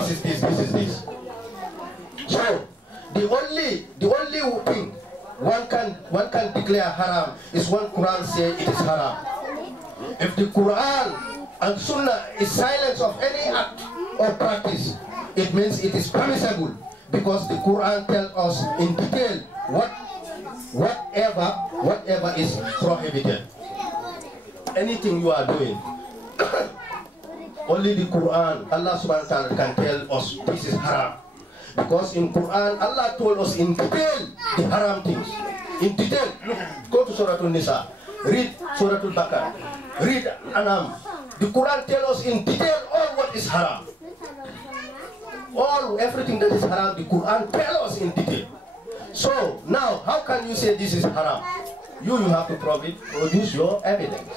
this is this, this is this. So the only thing one can declare haram is when Quran say it is haram. If the Quran and Sunnah is silence of any act or practice, it means it is permissible, because the Quran tells us in detail whatever is prohibited. Anything you are doing, only the Quran, Allah subhanahu wa ta'ala can tell us this is haram. Because in Quran, Allah told us in detail the haram things. In detail. Look, go to Surah An-Nisa, read Surah Al-Baqarah, read Anam. The Quran tells us in detail all what is haram. Everything that is haram, the Quran tells us in detail. So now, how can you say this is haram? You have to produce your evidence.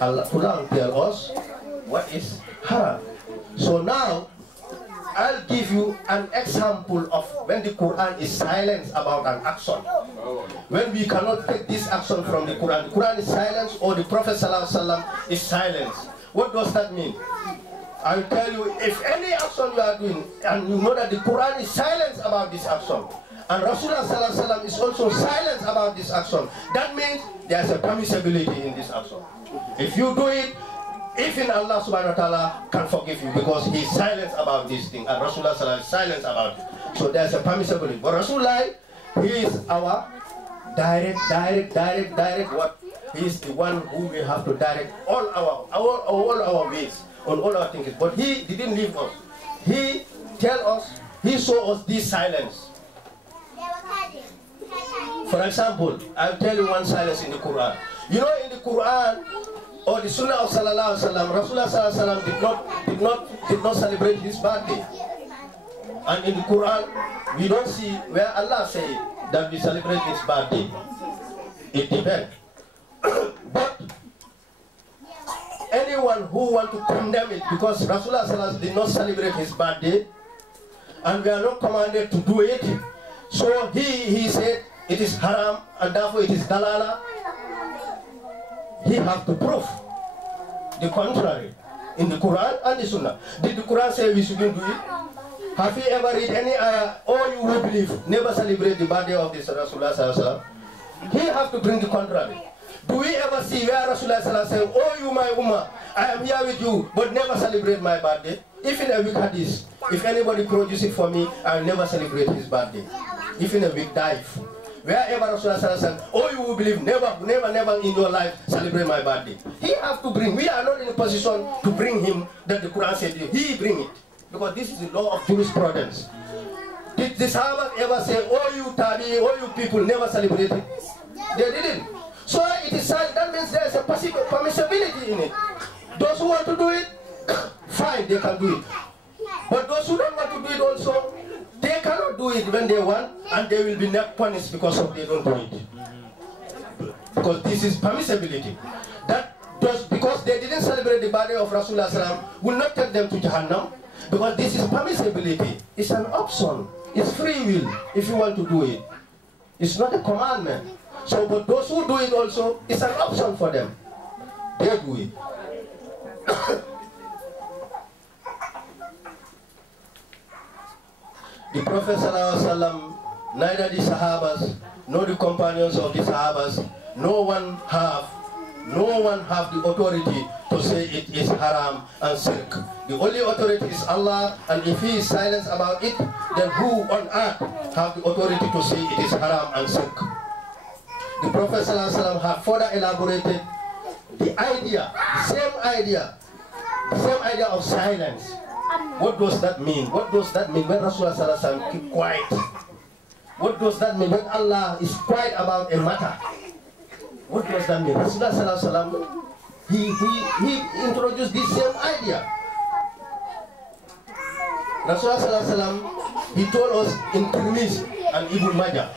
Allah Quran tells us what is haram. So now, I'll give you an example of when the Quran is silent about an action. When we cannot take this action from the Quran is silent, or the Prophet ﷺ is silent. What does that mean? I'll tell you, if any action you are doing, and you know that the Quran is silent about this action, and Rasulullah ﷺ is also silent about this action, that means there's a permissibility in this action. If you do it, even Allah subhanahu wa ta'ala can forgive you, because he is silent about this thing, and Rasulullah is silent about it. So there's a permissibility. But Rasulullah, he is our direct what? He is the one who we have to direct all our ways, on all our things. But he didn't leave us. He tell us, he show us this silence. For example, I'll tell you one silence in the Quran. You know, in the Quran, or the Sunnah of Sallallahu Alaihi Wasallam, Rasulullah Sallallahu Alaihi Wasallam did not celebrate his birthday. And in the Quran, we don't see where Allah say that we celebrate his birthday. It depends. But anyone who want to condemn it, because Rasulullah Sallallahu Alaihi Wasallam did not celebrate his birthday, and we are not commanded to do it, so he said it is haram, and therefore it is dalala. He have to prove the contrary in the Quran and the Sunnah. Did the Quran say we shouldn't do it? Have you ever read any ayah, or you will believe, never celebrate the birthday of this Rasulullah Sallallahu Alaihi Wasallam? He have to bring the contrary. Do we ever see where Rasulullah Sallallahu Alaihi Wasallam say, oh you my ummah, I am here with you, but never celebrate my birthday? Even a week hadith, if anybody produce it for me, I will never celebrate his birthday. Even a week dive. Wherever Rasulullah Sallallahu Alaihi Wasallam, oh you will believe, never in your life celebrate my birthday. He have to bring, we are not in a position to bring him that the Quran said, he bring it. Because this is the law of jurisprudence. Did the Sahaba ever say, oh you Tabi, oh you people never celebrate it? They didn't. So it is that means there is a permissibility in it. Those who want to do it, fine, they can do it. But those who don't want to do it also, they cannot do it when they want, and they will be not punished because of they don't do it. Because this is permissibility. That just because they didn't celebrate the birthday of Rasulullah Sallallahu will not take them to Jahannam, because this is permissibility. It's an option. It's free will if you want to do it. It's not a commandment. So, but those who do it also, it's an option for them. They do it. The Prophet ﷺ, neither the Sahabas, nor the companions of the Sahabas, no one have the authority to say it is haram and shirk. The only authority is Allah, and if he is silent about it, then who on earth have the authority to say it is haram and shirk? The Prophet ﷺ have further elaborated the same idea of silence. What does that mean? What does that mean when Rasulullah ﷺ keep quiet? What does that mean when Allah is quiet about a matter? What does that mean? Rasulullah ﷺ, he introduced this same idea. Rasulullah ﷺ, he told us in Tirmizi and Ibn Majah.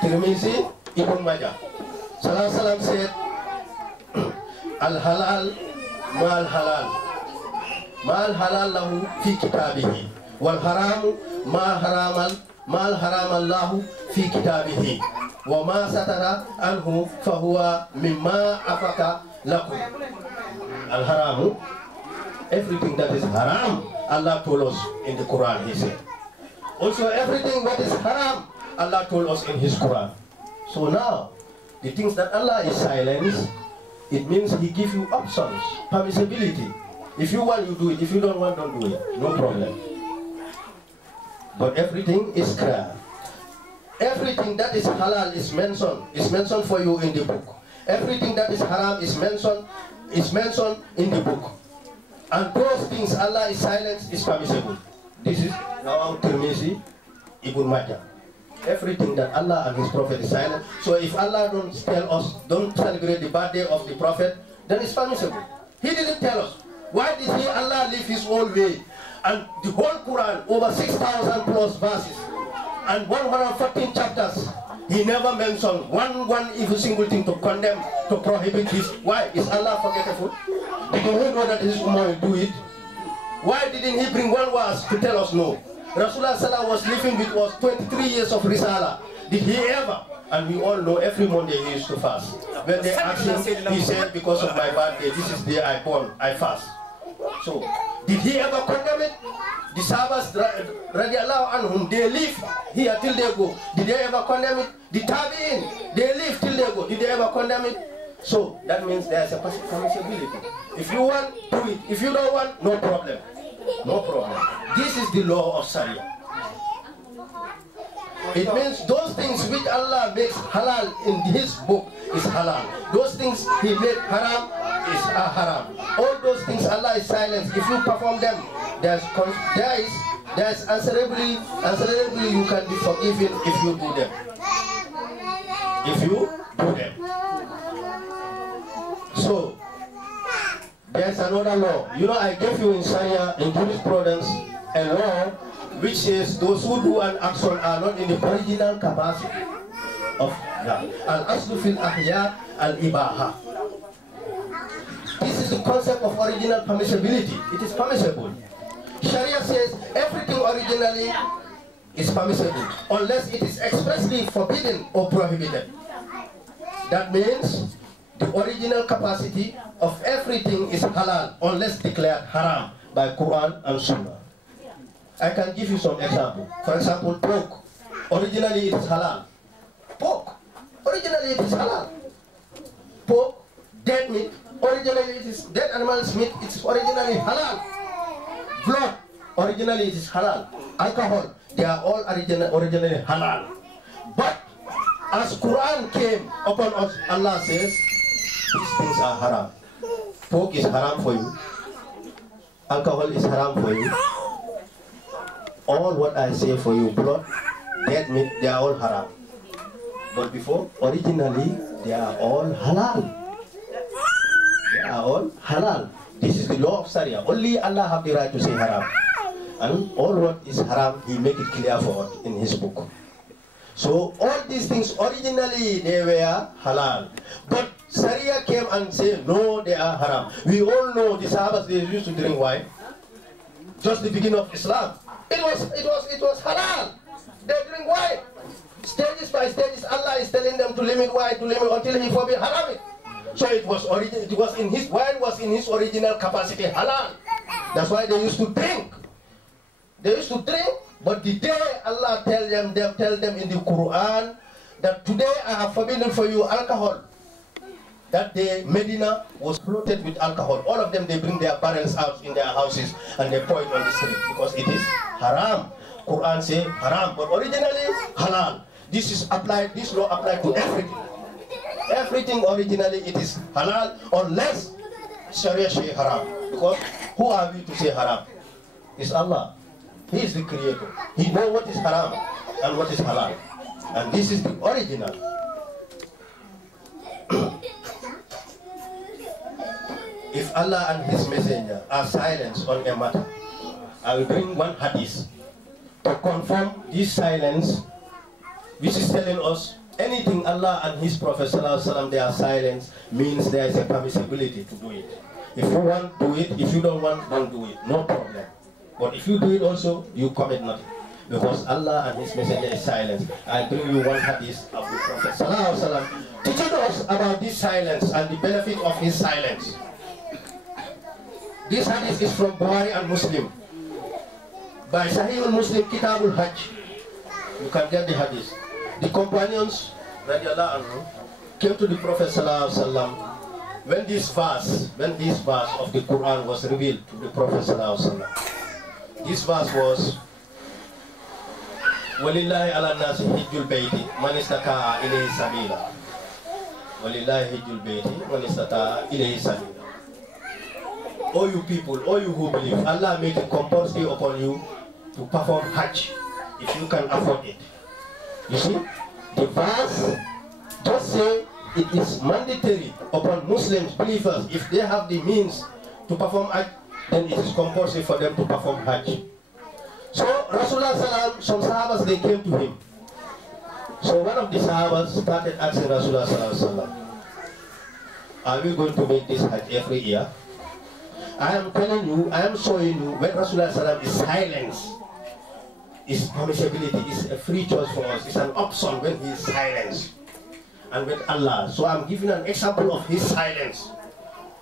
Tirmizi, Ibn Majah. Sallallahu said, Al-halal mal-halal. Mal-halal lahu fi kitabihi. Wal-haramu mal-haram lahu fi kitabihi. Wa ma satara anhu fahuwa mimma afaka lakum. Al-haramu Everything that is haram, Allah told us in the Quran, he said. Also everything that is haram, Allah told us in his Quran. So now, the things that Allah is silent, it means he gives you options, permissibility. If you want, you do it. If you don't want, don't do it. No problem. But everything is clear. Everything that is halal is mentioned for you in the book. Everything that is haram is mentioned in the book. And those things Allah is silent is permissible. This is Rawahu Tirmizi, Ibn Majah. Everything that Allah and his prophet is silent. So if Allah don't tell us, don't celebrate the birthday of the prophet, then it's permissible. He didn't tell us. Why did Allah live his own way? And the whole Quran, over 6,000 plus verses, and 114 chapters, he never mentioned one even single thing to condemn, to prohibit this. Why? Is Allah forgetful? Did he know that his Ummah will do it? Why didn't he bring one verse to tell us no? Rasulullah Sallallahu was living with us 23 years of Risala. Did he ever? And we all know every Monday he used to fast. When they asked him, he said, because of my birthday, this is the day I born, I fast. So, did he ever condemn it? The Sahabas, radiallahu anhum, they live here till they go. Did they ever condemn it? The Tabi'in, they live till they go. Did they ever condemn it? So, that means there's a permissibility. If you want, do it. If you don't want, no problem. No problem. This is the law of Sharia. It means those things which Allah makes halal in his book is halal. Those things he made haram is haram. All those things Allah is silent. If you perform them, there's answerably you can be forgiven if you do them. If you do them. So there's another law. You know, I gave you in Sharia, in jurisprudence, a law which says those who do an action are not in the original capacity of that. Al-aslu fil ahya al-ibaha. This is the concept of original permissibility. It is permissible. Sharia says everything originally is permissible unless it is expressly forbidden or prohibited. That means the original capacity of everything is halal unless declared haram by Quran and Sunnah. I can give you some example. For example, pork. Originally it is halal. Pork. Originally it is halal. Pork, dead meat. Originally it is dead animal's meat. It's originally halal. Blood. Originally it is halal. Alcohol. They are all originally halal. But as Quran came upon us, Allah says these things are haram. Pork is haram for you. Alcohol is haram for you. All what I say for you, blood, dead meat, they are all haram. But before, originally, they are all halal. They are all halal. This is the law of Sharia. Only Allah have the right to say haram. And all what is haram, he make it clear for us in his book. So all these things, originally, they were halal. But Sharia came and said, no, they are haram. We all know the Sahabas, they used to drink wine. Just the beginning of Islam. It was halal. They drink wine. Stages by stages, Allah is telling them to limit wine, until he forbid haram it. So it was in his wine was in his original capacity halal. That's why they used to drink. They used to drink, but the day Allah tell them in the Quran that today I have forbidden for you alcohol. That day Medina was flooded with alcohol. All of them, they bring their barrels out in their houses and they pour it on the street because it is haram. Quran say haram, but originally halal. This is applied. This law applied to everything. Everything originally it is halal unless Sharia say haram. Because who are we to say haram? It's Allah. He is the creator. He knows what is haram and what is halal. And this is the original. If Allah and his messenger are silent on a matter, I will bring one hadith to confirm this silence, which is telling us anything Allah and his Prophet ﷺ, they are silent, means there is a permissibility to do it. If you want, do it. If you don't want, don't do it. No problem. But if you do it also, you commit nothing. Because Allah and his messenger is silent. I bring you one hadith of the Prophet ﷺ teaching us about this silence and the benefit of his silence. This hadith is from Bukhari and Muslim. By Sahih al-Muslim, Kitabul Hajj. You can get the hadith. The companions, radiallahu anhu, came to the Prophet sallallahu alaihi wasallam when this verse of the Quran was revealed to the Prophet sallallahu alaihi wasallam. This verse was, وَلِلَّهِ عَلَى النَّاسِ حِجُّ الْبَيْتِ مَنِ اسْتَطَاعَ إِلَيْهِ سَبِيلًا. وَلِلَّهِ حِجُّ الْبَيْتِ مَنِ اسْتَطَاعَ إِلَيْهِ سَبِيلًا. All you people, all you who believe, Allah made it compulsory upon you to perform Hajj if you can afford it. You see, the verse just say it is mandatory upon Muslims, believers, if they have the means to perform Hajj, then it is compulsory for them to perform Hajj. So Rasulullah sallam, some Sahabas, they came to him. So one of the Sahabas started asking Rasulullah sallam, are we going to make this Hajj every year? I am telling you, I am showing you when Rasulullah sallam is silence, is permissibility, is a free choice for us, it's an option when he is silence and with Allah. So I'm giving an example of his silence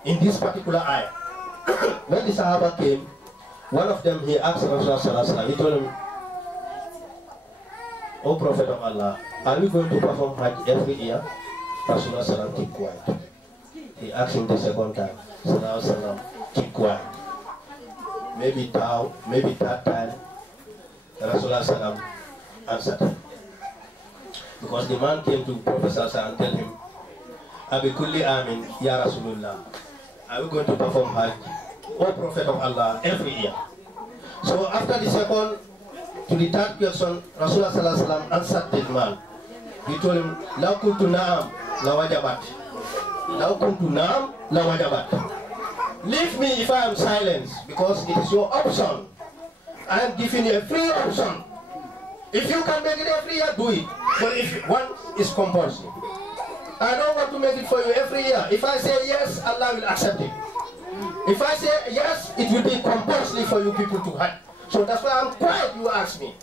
in this particular ayah. When the Sahaba came, one of them, he asked Rasulullah, he told him, O Prophet of Allah, are we going to perform Hajj every year? Rasulullah keep quiet. He asked him the second time, keep quiet. Maybe third time, Rasulullah answered. Because the man came to Prophet and tell him, Abi kulli amin, ya Rasulullah, are we going to perform Hajj, O Prophet of Allah, every year? So after the second to the third question, Rasulullah answered this man. He told him, Law kuntu na'am, la wajabat. Law kuntu na'am, la wajabat. Leave me if I am silent, because it is your option. I am giving you a free option. If you can make it every year, do it. But if one is compulsory, I don't want to make it for you every year. If I say yes, Allah will accept it. If I say yes, it will be compulsory for you people to hide. So that's why I'm quiet, you ask me.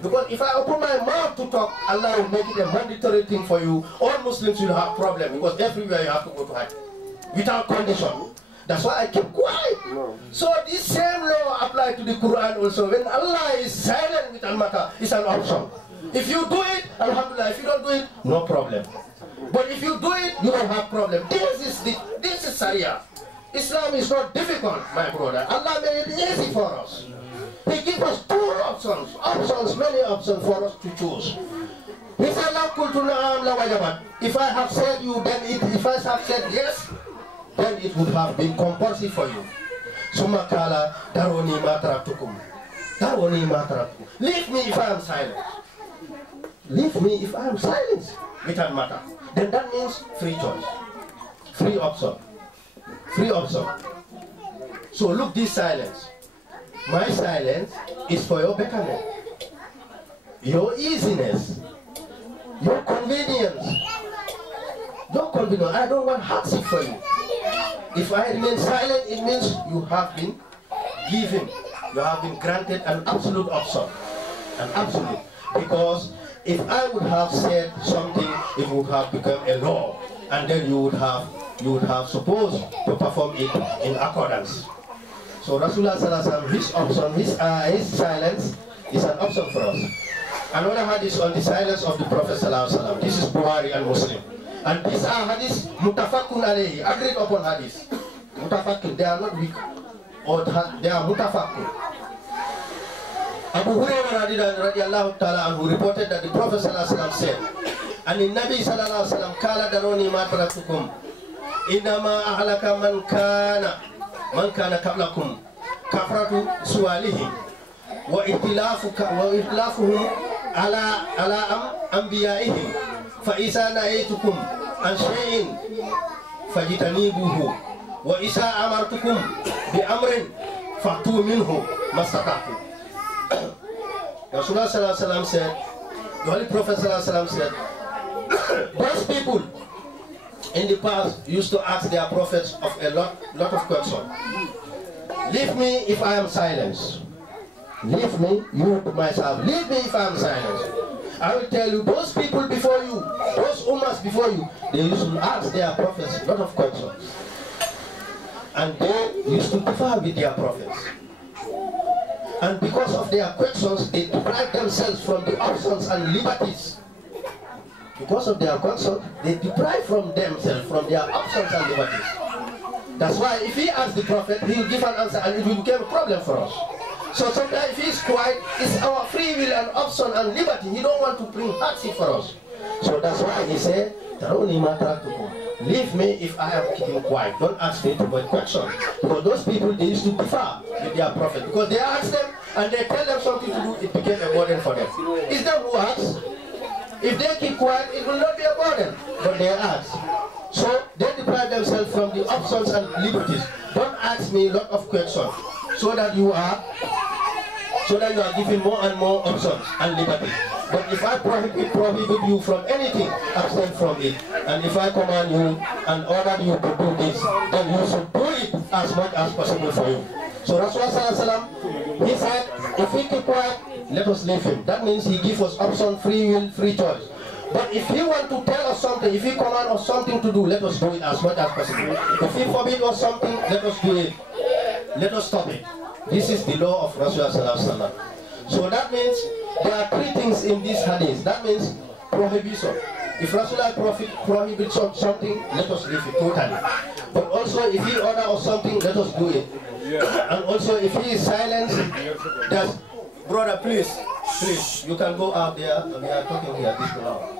Because if I open my mouth to talk, Allah will make it a mandatory thing for you. All Muslims will have problem because everywhere you have to go to hide without condition. That's why I keep quiet. No. So this same law applies to the Quran also. When Allah is silent with al-matter, it's an option. If you do it, alhamdulillah. If you don't do it, no problem. But if you do it, you don't have problem. This is Sharia. Islam is not difficult, my brother. Allah made it easy for us. He gives us two options, many options for us to choose. He said, if I have said you, then if I have said yes, then it would have been compulsory for you. Sumakala daroni mataratukum. Daroni mataratukum. Leave me if I am silent. Leave me if I am silent. Without matter. Then that means free choice. Free option. Free option. So look this silence. My silence is for your betterment, your easiness, your convenience. Your convenience. I don't want hardship for you. If I remain silent, it means you have been given, you have been granted an absolute option. An absolute. Because if I would have said something, it would have become a law. And then you would have supposed to perform it in accordance. So Rasulullah sallallahu alaihi wasallam, his option, his silence is an option for us. Another hadith on the silence of the Prophet sallallahu alaihi wasallam. This is Bukhari and Muslim. And these are hadiths mutafakun alayhi, agreed upon hadith. Mutafakun, they are not weak, or they are mutafakun. Abu Hurairah radiallahu ta'ala anhu reported that the Prophet sallallahu alaihi wasallam said, and the Nabi sallallahu alaihi wasallam kala daroni ma taratukum inama ahlaka man kana qablakum kafratu suwalihim wa ihtilafuhum ala anbiya'ihim fa isa na'aytukum an shay'in fajtanibuhu wa isa amartukum bi amrin fa'tu minhu mastata'tum. Rasulullah sallallahu alaihi wasallam said, the Holy Prophet sallallahu alaihi wasallam said, those people in the past used to ask their prophets of a lot of questions. Leave me if I am silenced. Leave me, you myself. Leave me if I am silenced. I will tell you, those people before you, those ummas before you, they used to ask their prophets a lot of questions. and they used to differ with their prophets. And because of their questions, they deprive themselves from the options and liberties. Because of their questions, they deprive from themselves from their options and liberties. That's why if he asks the prophet, he will give an answer and it will become a problem for us. So sometimes if he's quiet, it's our free will and option and liberty. He don't want to bring hardship for us. So that's why he said, leave me if I am keeping quiet. Don't ask me too much questions. Because those people, they used to differ with their prophet. Because they ask them and they tell them something to do, it became a burden for them. It's them who asks. If they keep quiet, it will not be a burden. But they ask. So they deprive themselves from the options and liberties. Don't ask me a lot of questions. So that you are given more and more options and liberties. But if I prohibit you from anything, abstain from it. And if I command you and order you to do this, then you should do it as much as possible for you. So Rasulullah, he said, if we keep quiet, let us leave him. That means he gives us option, free will, free choice. But if he wants to tell us something, if he command us something to do, let us do it as much as possible. If he forbid us something, let us do it. Let us stop it. This is the law of Rasulullah. So that means there are three things in this hadith. That means prohibition. If Rasulullah prohibits something, let us leave it totally. But also if he orders us something, let us do it. And also if he is silent, just, brother, please, you can go out there. We are talking here this now.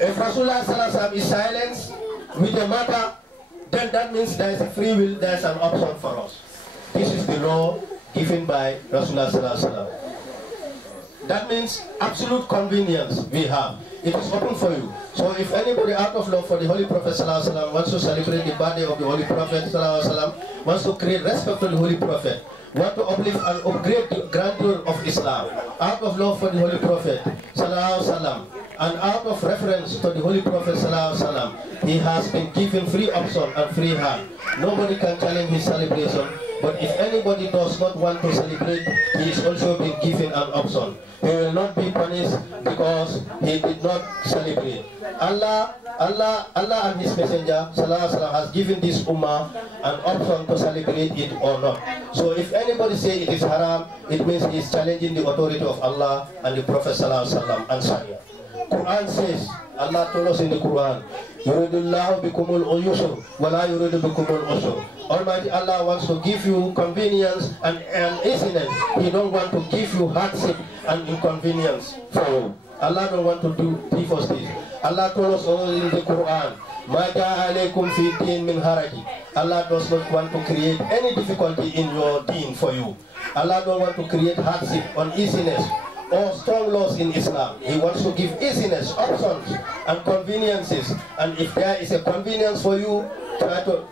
If Rasulullah is silent with the matter, then that means there is a free will, there is an option for us. This is the law given by Rasulullah. That means absolute convenience we have. It is open for you. So if anybody out of love for the Holy Prophet wants to celebrate the birthday of the Holy Prophet, wants to create respect to the Holy Prophet, want to uplift and upgrade the grandeur of Islam, out of love for the Holy Prophet, and out of reference to the Holy Prophet, he has been given free option and free hand. Nobody can challenge his celebration. But if anybody does not want to celebrate, he is also been given an option. He will not be punished because he did not celebrate. Allah and His Messenger has given this ummah an option to celebrate it or not. So if anybody say it is haram, it means he is challenging the authority of Allah and the Prophet and Sharia. Quran says, Allah told us in the Quran, Yuridullahu bikumul uyusur, wala yuridu bikumul usur. Almighty Allah wants to give you convenience and easiness. He don't want to give you hardship and inconvenience for you. Allah don't want to give us this. Allah told us all in the Quran, Ma ja'a alaykum fi din min haraji. Allah does not want to create any difficulty in your deen for you. Allah don't want to create hardship, uneasiness, or strong laws in Islam. He wants to give easiness, options, and conveniences. And if there is a convenience for you,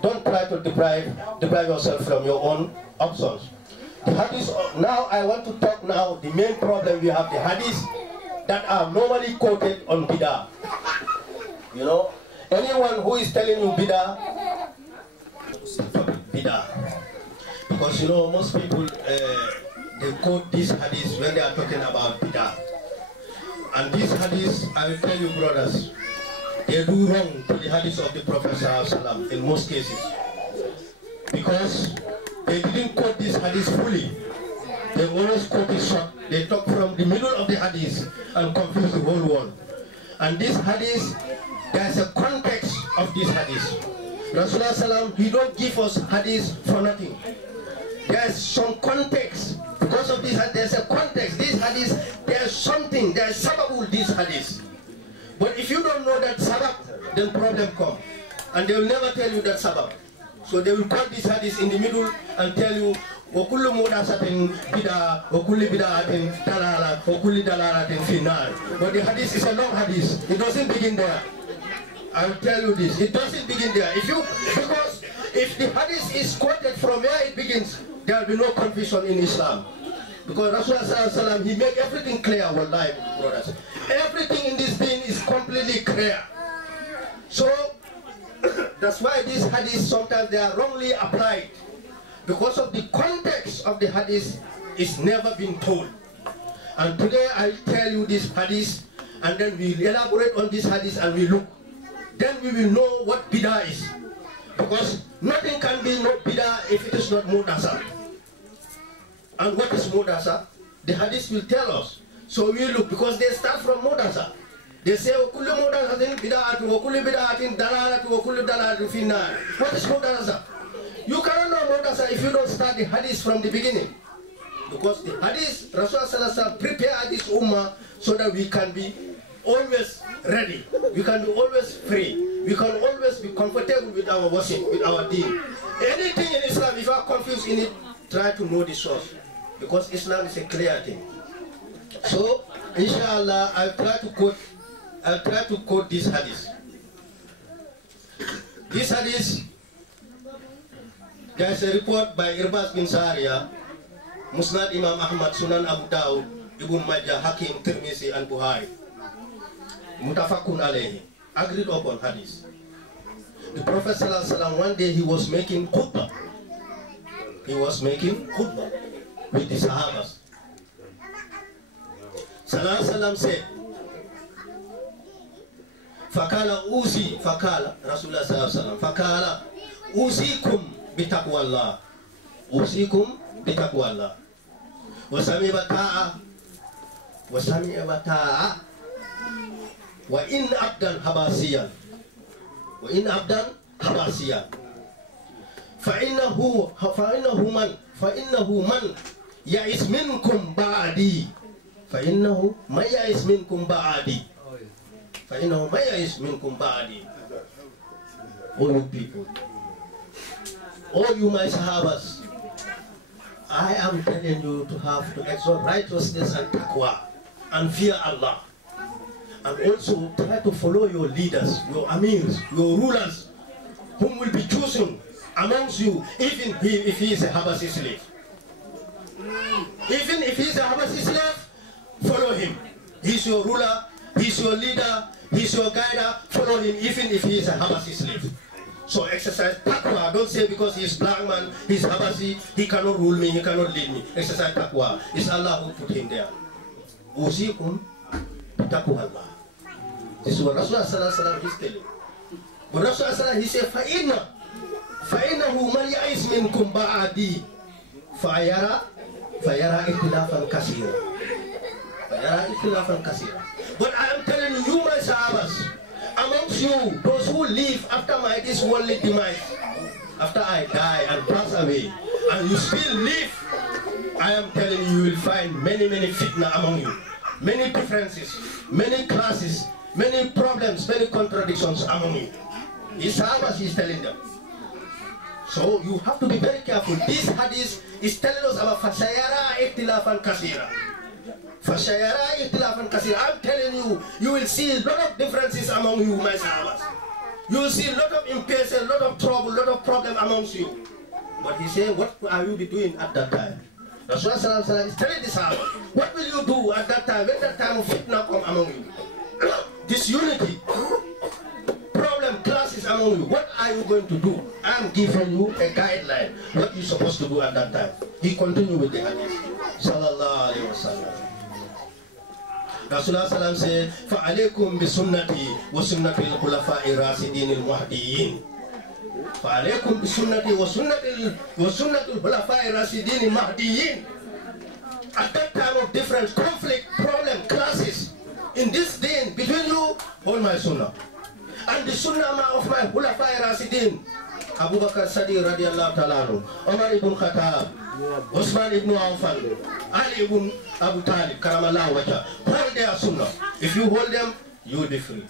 don't try to deprive yourself from your own options. The hadith, now I want to talk now, the main problem we have, the hadiths that are normally quoted on Bidah. You know, anyone who is telling you Bidah, because you know, most people, they quote these hadiths when they are talking about Bidah. And these hadiths, I will tell you brothers, they do wrong to the hadiths of the Prophet ﷺ in most cases. Because they didn't quote these hadiths fully. They always quote it short. They talk from the middle of the hadith and confuse the whole world. And this hadith, there's a context of this hadith. Rasulullah ﷺ, he don't give us hadith for nothing. There's some context. Because of this, there's a context. This hadith, there's something, there's sababul this hadith. But if you don't know that sabab, then problem come. And they will never tell you that sabab. So they will put this hadith in the middle and tell you, وَكُلُّ مُدَاسَةٍ بِدَا وَكُلِّ بِدَاءَةٍ دَلَالَةٍ وَكُلِّ دَلَالَةٍ فِي النَّارِ. But the hadith is a long hadith. It doesn't begin there. I will tell you this. It doesn't begin there. Because if the hadith is quoted from where it begins, there will be no confusion in Islam. Because Rasulullah, he made everything clear, wallahi, brothers. Everything in this deen is completely clear. So, that's why these hadiths, sometimes they are wrongly applied. Because of the context of the hadith is never been told. And today I'll tell you this hadith, and then we'll elaborate on this hadith and we look. Then we will know what bidah is. Because nothing can be no bidah if it is not mudasa. And what is mudasa? The hadith will tell us. So we look, because they start from mudasa. They say, kullu mudasatin bid'atun wa kullu bid'atin dalalatun wa kullu dalalatin fi nar. What is mudasa? You cannot know mudasa if you don't start the hadith from the beginning. Because the hadith, Rasulullah sallallahu alaihi wasallam prepared this ummah so that we can be always ready. We can be always free. We can always be comfortable with our worship, with our deen. Anything in Islam, if you are confused in it, try to know the source. Because Islam is a clear thing. So, inshallah, I'll try to quote this hadith. This hadith, there is a report by Irbaz bin Sariya, Musnad Imam Ahmad, Sunan Abu Dawud, Ibn Majah, Hakim, Tirmizi, and Buhari. Mutafakun alayhi, agreed upon hadith. The Prophet sallallahu alaihi wasallam, one day he was making khutbah. He was making khutbah with the Sahabas. Sallallahu alaihi wasallam said, Fakala usi, fakala, Rasulullah sallallahu alaihi wasallam, fakala usikum bitaqwallah. Usikum bitaqwallah. Wasami bata'a. Wasami bata'a. Wa in abdan habasiyan. Wa in abdan habasiyan. Fa'innahu man ya'is minkum ba'adi. Fa'innahu man ya'is minkum ba'adi. Fa'innahu man ya'is minkum ba'adi. All you people, all you my sahabas, I am telling you to have to exalt righteousness and taqwa and fear Allah. And also try to follow your leaders, your amirs, your rulers, whom will be chosen amongst you, even if he is a Habashi slave. Even if he is a Habashi slave, follow him. He's your ruler, he's your leader, he's your guider, follow him, even if he is a Habashi slave. So exercise taqwa. Don't say because he's black man, he's Habashi, he cannot rule me, he cannot lead me. Exercise taqwa. It's Allah who put him there. Usikum bitaqwa Allah. This is what Rasulullah sallallahu alaihi wasallam is telling. But Rasulullah sallallahu alaihi wasallam, he said, فَإِنَّهُ مَنْ يَعِسْ مِنْكُمْ بَعَدِي فَيَرَى إِخْتِلَافًا كَثِيرًا. فَيَرَى إِخْتِلَافًا كَثِيرًا. But I am telling you, my sahabas, amongst you, those who live after my this worldly demise, after I die and pass away, and you still live, I am telling you, you will find many fitna among you, many differences, many classes, many problems, many contradictions among you. These sahabas is telling them. So you have to be very careful. This hadith is telling us about Fashayara Ikhtilafan Kasira. Fashayara Ikhtilafan Kasira. I'm telling you, you will see a lot of differences among you, my sahabas. You will see a lot of impatience, a lot of trouble, a lot of problem amongst you. But he said, what are you be doing at that time? Rasulullah is telling the sahabas, what will you do at that time, when that time of fitna come among you? Disunity, problem, classes among you. What are you going to do? I am giving you a guideline, what you're supposed to do at that time. He continued with the hadith. Sallallahu alayhi wa sallam. Rasulullah sallallahu said, فَعَلَيْكُمْ بِسُنَّتِي وَسُنَّةِ الْخُلَفَاءِ الرَّاشِدِينِ الْمَهْدِيِّينَ. فَعَلَيْكُمْ بِسُنَّتِي وَسُنَّةِ الْخُلَفَاءِ الرَّاشِدِينِ الْمَهْدِيِّينَ. At that time of different conflict, problem, classes, in this din between you, hold my sunnah. And the sunnah of my Khulafai Rasidin, Abu Bakr Sadiq radiallahu ta'ala, Umar ibn Khattab, Usman ibn Affan, Ali ibn Abu Talib, Karamallahu wajha. Hold their sunnah. If you hold them, you will be free.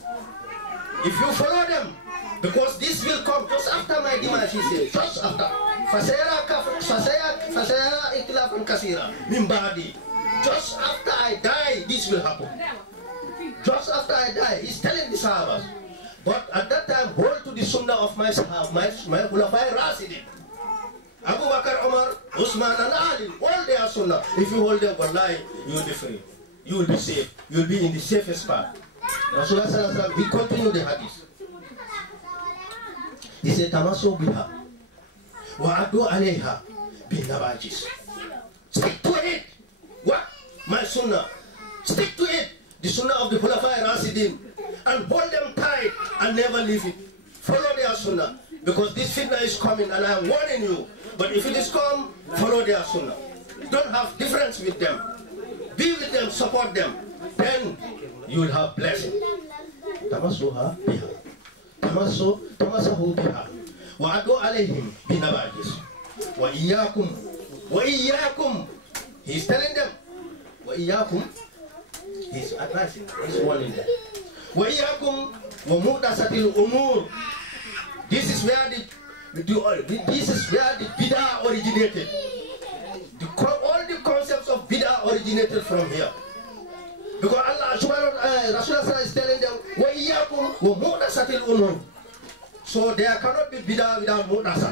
If you follow them, because this will come just after my demise, he said, just after. Fasayara ikhtilafan kasira min ba'di. Just after I die, this will happen. Just after I die, he's telling the Sahabas. But at that time, hold to the sunnah of my Sahab, my Khulafai Rasidin. Abu Bakr, Umar, Usman and Ali, all their sunnah. If you hold them, wallahi, you will be free. You will be safe. You will be in the safest part. Rasulullah sallallahu alaihi wasallam, he continued the hadith. He said, Tamasu biha wa adu alayha bin nabajis. Stick to it. What? My sunnah. Stick to it. The sunnah of the Khulafai Rasidin. And hold them tight and never leave it. Follow their sunnah. Because this fitna is coming and I am warning you. But if it is come, follow their sunnah. Don't have difference with them. Be with them, support them. Then you will have blessing. Tamasuha biha. Tamasahu biha. Wa adu alayhim binabajis. Wa iyyakum. He's telling them. Wa iyyakum. He's advising. He's warning them. Wa iyyakum wa muhdasatil umur. This is where the bidah originated. All the concepts of bidah originated from here. Because Allah subhanahu wa ta'ala, Rasulullah is telling them, wa iyyakum wa muhdasatil umur. So there cannot be bidah without muhdasa.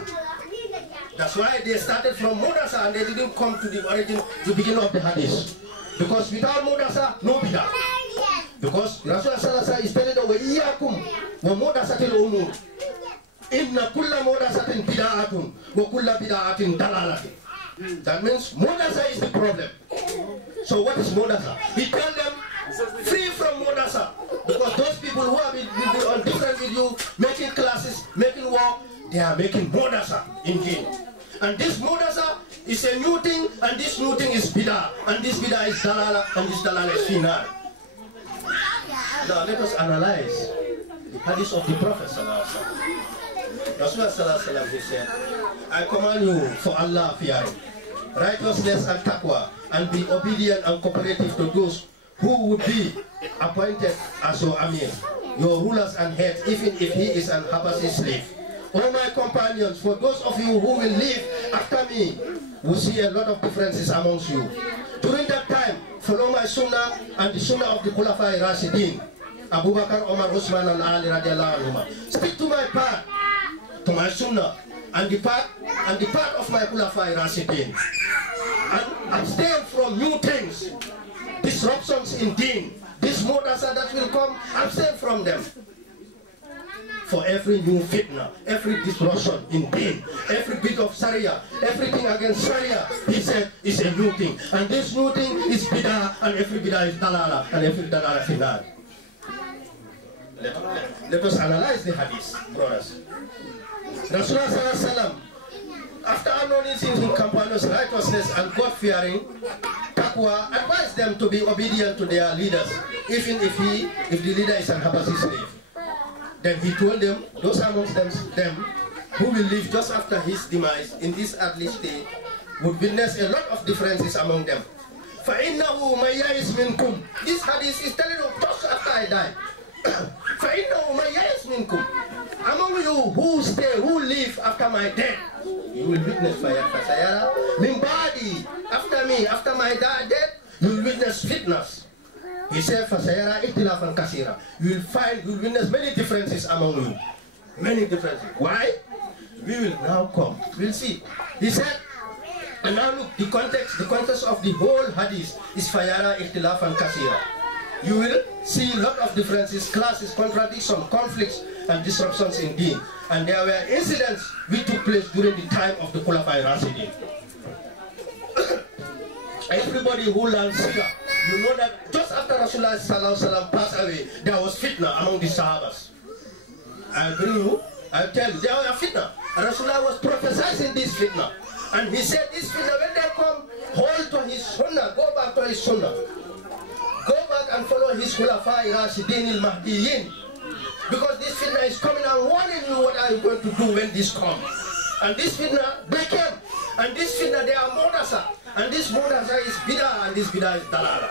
That's why they started from muhdasa and they didn't come to the origin, the beginning of the hadith. Because without muhdasa, no bidah. Because Rasulullah is telling them, wa iyyakum wa muhdasatil umur. Inna kulla muhdasatin bid'atun wa kulla bid'atin dalalatun. That means muhdasa is the problem. So what is muhdasa? He tells them free from muhdasa. Because those people who have been on different with you, making classes, making work, they are making muhdasa indeed. And this muhdasa is a new thing, and this new thing is bid'ah, and this bid'ah is dalala, and this dalala is finar. Now let us analyze the hadith of the Prophet Rasulullah, he said, I command you for Allah fearing, righteousness and taqwa, and be obedient and cooperative to those who would be appointed as your Amir, your rulers and heads, even if he is an Habashi slave. O my companions, for those of you who will live after me, will see a lot of differences amongst you. During that time, follow my sunnah and the sunnah of the Khulafai Rashidin, Abu Bakr, Omar, Usman, and Ali radiallahu anhuma. Stick to my path, to my sunnah, and the path of my Khulafai Rashidin, and abstain from new things, disruptions in deen, this muhdasa that will come, abstain from them. For every new fitna, every disruption in deen, every bit of sharia, everything against sharia, he said, is a new thing. And this new thing is bid'ah, and every bid'ah is dalala, and every dalala finar. Let us analyze the hadith, brothers. Rasulullah sallallahu alaihi wasallam, after announcing his companions' righteousness and God-fearing, taqwa, advised them to be obedient to their leaders, even if the leader is an Habashi slave. Then he told them, those amongst them who will live just after his demise in this earthly state would witness a lot of differences among them. فَإِنَّهُ مَنْ يَئِسْ مِنْكُمْ. This hadith is telling you just after I die. فَإِنَّهُ مَنْ يَئِسْ مِنْكُمْ. Among you who live after my death, you will witness fire. Min ba'di, after me, after my death, you will witness fitness. He said, Fasayara ikhtilafan kasira. You will witness many differences among you. Many differences. Why? We will now come. We'll see. He said, and now look, the context of the whole hadith is Fayara ikhtilafan kasira. You will see a lot of differences, classes, contradictions, conflicts, and disruptions in deen. And there were incidents which took place during the time of the Khulafai Rashidin. Everybody who learns Sirah, you know that just after Rasulullah sallallahu alaihi wasallam passed away, there was fitna among the Sahabas. I'll tell you, there was fitna. And Rasulullah was prophesying this fitna. And he said, this fitna, when they come, hold to his sunnah, go back to his sunnah. Go back and follow his Khulafai Rashidin al-Mahdiyin. Because this fitna is coming and warning you what are you going to do when this comes. And this fitna, they came. And this fitna, they are muhdasa. And this muhdasa is bid'ah, and this bid'ah is dalala.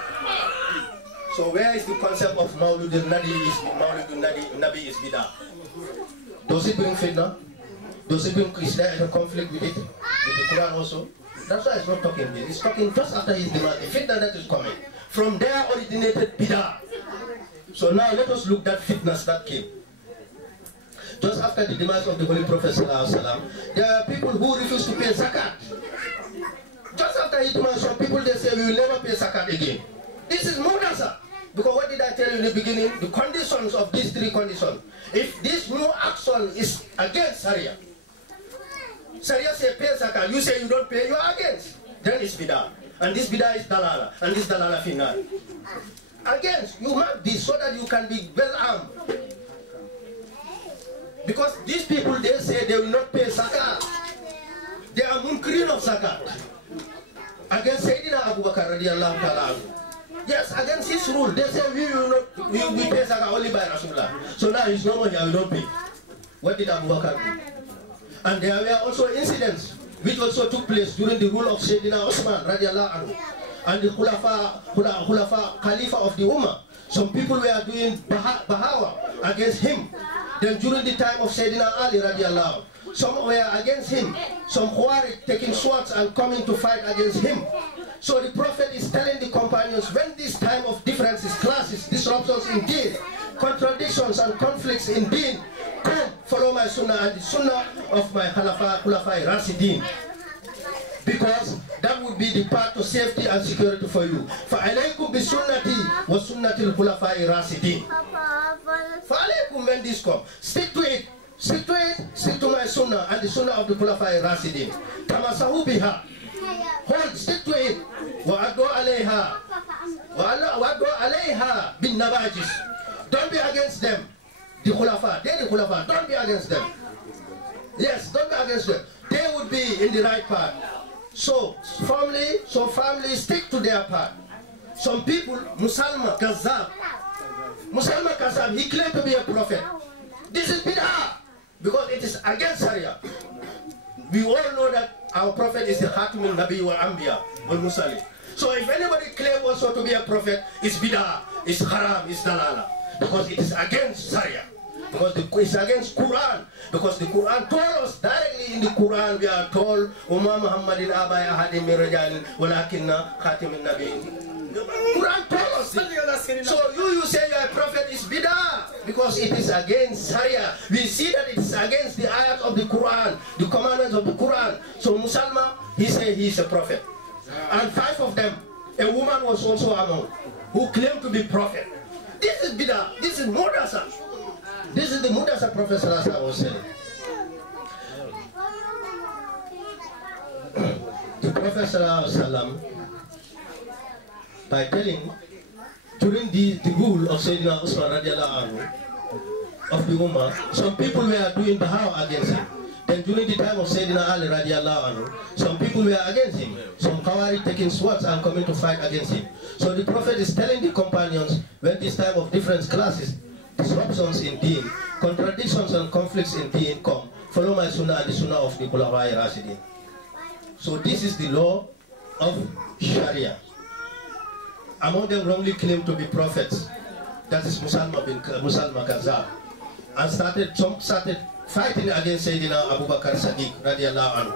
So where is the concept of Mawlud al-Nabi is bid'ah? Does it bring fitna? Does it bring, is there a conflict with it? With the Quran also? That's why it's not talking this. It's talking just after his demise. The fitna that is coming. From there originated bid'ah. So now let us look at fitness that came. Just after the demise of the Holy Prophet ﷺ, there are people who refuse to pay zakat. Just after his demise, some people they say we will never pay zakat again. This is muhdasa. Because what did I tell you in the beginning? The conditions of these three conditions. If this new action is against Sharia, Sharia say pay zakat, you say you don't pay, you are against. Then it's bid'ah. And this bid'ah is dalala. And this dalala finar. Against, you must be so that you can be well armed. Because these people, they say they will not pay zakat. They are munkirin of zakat. Against Sayyidina Abu Bakr radiallahu ta'ala. Yes, against his rule. They say we pay zakat only by Rasulullah. So now he's no more here, we don't pay. What did Abu Bakr do? And there were also incidents which also took place during the rule of Sayyidina Osman radiallahu anhu. And the Khalifa of the Ummah. Some people were doing bahawa against him. Then during the time of Sayyidina Ali radiallahu, some were against him. Some Khawarij taking swords and coming to fight against him. So the Prophet is telling the companions, when this time of differences, classes, disruptions in deen, contradictions and conflicts in deen, come follow my sunnah and the sunnah of my Khulafai Rasidin. Because that would be the path to safety and security for you. فَعَلَيْكُمْ بِسُنَّتِي وَسُنَّةِ الْخُلَفَاءِ الرَّاشِدِينَ. فَعَلَيْكُمْ, when this comes, stick to it. Stick to it, stick to my sunnah and the sunnah of the Khulafai Rasidin. Tamasahu biha. Hold, stick to it. وَأَدْوَ عَلَيْهَا bin nabajis. Don't be against them. The Khulafa, they're the Khulafa. Don't be against them. Yes, don't be against them. They would be in the right path. So family stick to their path. Some people, Musalma Kazab, he claimed to be a prophet. This is bid'ah because it is against Sharia. We all know that our prophet is the Khatimul Nabi wa Anbiya wal Musali. So if anybody claims also to be a prophet, it's bid'ah, it's haram, it's dalala, because it is against Sharia. Because it's against Quran. Because the Quran told us directly in the Quran, we are told, Umma Muhammadin Abai Ahadim Mirajan, Walakinna Khatimin Nabi. The Quran told us it. So you say you are a prophet is bid'ah because it is against Sharia. We see that it is against the ayat of the Quran, the commandments of the Quran. So Musalma, he said he is a prophet. And 5 of them, a woman was also among, who claimed to be prophet. This is bid'ah. This is mudasa. This is the mudasa Prophet Sallallahu was saying. The Prophet Sallallahu, by telling, during the rule of Sayyidina Usman radiallahu anhu, of the Ummah, some people were doing bahawa against him. Then during the time of Sayyidina Ali radiallahu anhu, some people were against him. Some Khawarij taking swords and coming to fight against him. So the Prophet is telling the companions, when this time of different classes, disruptions in deen, contradictions and conflicts in deen come, follow my sunnah and the sunnah of the Khulafai Rasidin. So this is the law of Sharia. Among them wrongly claimed to be prophets. That is Musalma Kazab. And some started fighting against Sayyidina Abu Bakr Sadiq radiallahu anhu.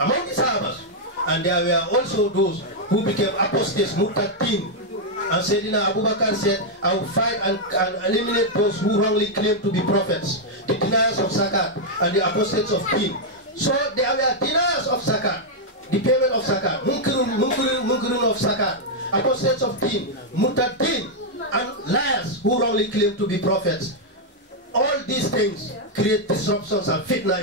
Among the Sahabas. And there were also those who became apostates, Murtadin. And Sayyidina Abu Bakr said, I will fight and eliminate those who wrongly claim to be prophets, the deniers of zakat and the apostates of deen. So there were deniers of zakat, the payment of zakat, munkirun of zakat, apostates of deen, murtadin, and liars who wrongly claim to be prophets. All these things create disruptions and fitna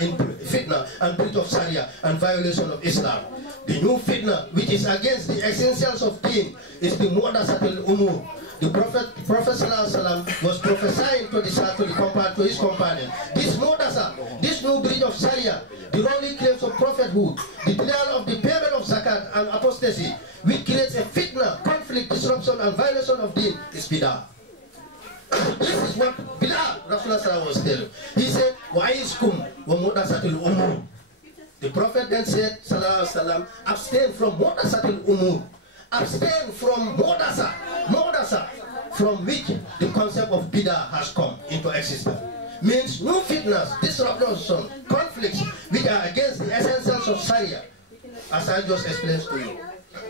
and breach of Sharia and violation of Islam. The new fitna, which is against the essentials of deen, is the mu'adasatul umur. The Prophet ﷺ was prophesying to his companion. This mu'adasa, this new breach of Sharia, the wrongly claims of prophethood, the denial of the payment of zakat and apostasy, which creates a fitna, conflict, disruption and violation of deen, is bid'ah. This is what bid'ah Rasulullah was telling. He said, "Wa'iskum wa mu'adasatul umur." The Prophet then said, Sallallahu Alaihi Wasallam, abstain from mu'adasatul umur. Abstain from mu'adasa, from which the concept of bid'ah has come into existence. Means no fitness, disruption, conflicts which are against the essentials of Sharia, as I just explained to you.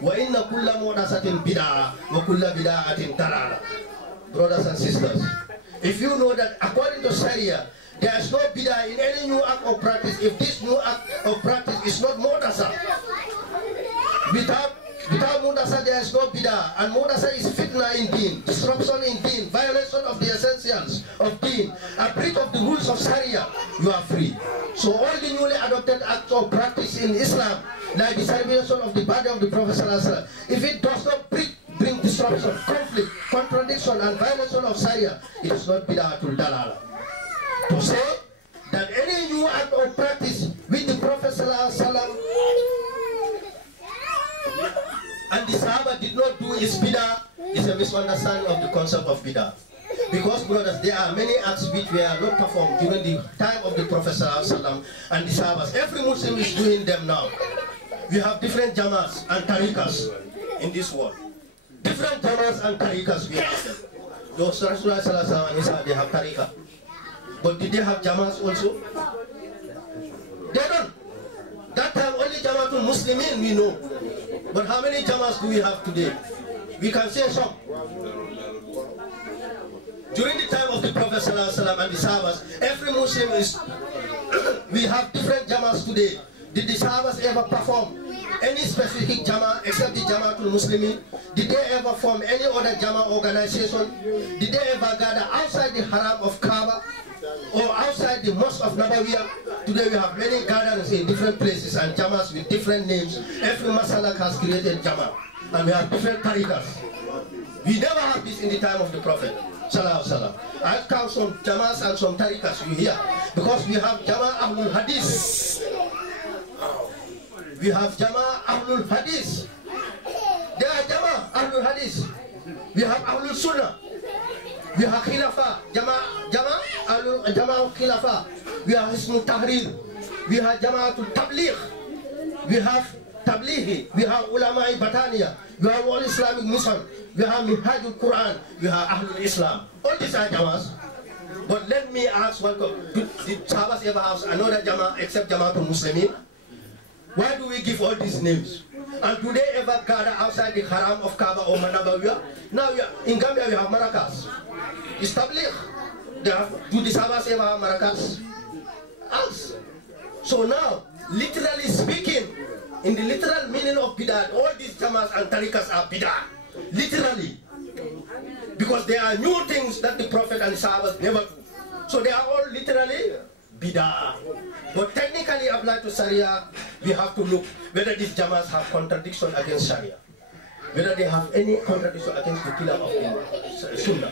Wa inna kulla mu'adasatin bid'ah wa kulla bid'atin dalala. Brothers and sisters, if you know that according to Sharia, there is no bid'ah in any new act of practice, if this new act of practice is not mu'adasa, without mu'adasa there is no bid'ah, and mu'adasa is fitna in deen, disruption in deen, violation of the essentials of deen, a breach of the rules of Sharia, you are free. So all the newly adopted acts of practice in Islam, like the celebration of the birthday of the Prophet ﷺ, if it does not bring disruption, conflict, contradiction and violation of Sharia, it is not bid'atul dalala. To say that new act or practice with the Prophet ﷺ and the Sahaba did not do is bidah, is a misunderstanding of the concept of bidah. Because, brothers, there are many acts which were not performed during the time of the Prophet ﷺ and the Sahabas. Every Muslim is doing them now. We have different jamas and tariqas in this world. Different jamas and tariqas we have them. Those Rasulullah ﷺ and Isa, they have tariqah. But did they have jamas also? They don't. That time only Jamaatul Muslimin we know. But how many jamas do we have today? We can say some. During the time of the Prophet ﷺ and the Sahabas, every Muslim is, we have different jamas today. Did the Sahabas ever perform any specific jama except the Jamaatul Muslimin? Did they ever form any other jama organization? Did they ever gather outside the haram of Kaaba or outside the mosque of Nabawiyah? Today we have many gatherings in different places and jamas with different names. Every masalak has created jama and we have different tariqas. We never have this in the time of the Prophet. I count some jamas and some tariqas you hear because we have Jama Ahlul Hadith. We have Jama Ahlul Hadith. There are Jama Ahlul Hadith. We have Ahlul Sunnah. We have Khilafa. Jama Khilafa. We have Hismul Tahrir. We have Jamaatul Tabligh. We have Tablighi. We have Ulama'i Bataniya. We have All Islamic Mission. We have Minhajul Quran. We have Ahlul Islam. All these are Jamas. But let me ask one question. Did Sahabas ever have another Jama except Jamaatul Muslimin? Why do we give all these names? And do they ever gather outside the haram of Kaaba or Nabawiyah? Now in Gambia we have Maracas. It's Tabligh. Do the Sahabas ever have Maracas? Us. So now, literally speaking, in the literal meaning of bidah, all these jamas and tariqas are bidah. Literally. Because there are new things that the Prophet and the Sahabas never do. So they are all literally bidah. But technically applied to Sharia, we have to look whether these jamas have contradiction against Sharia. Whether they have any contradiction against the pillar of the Sunnah.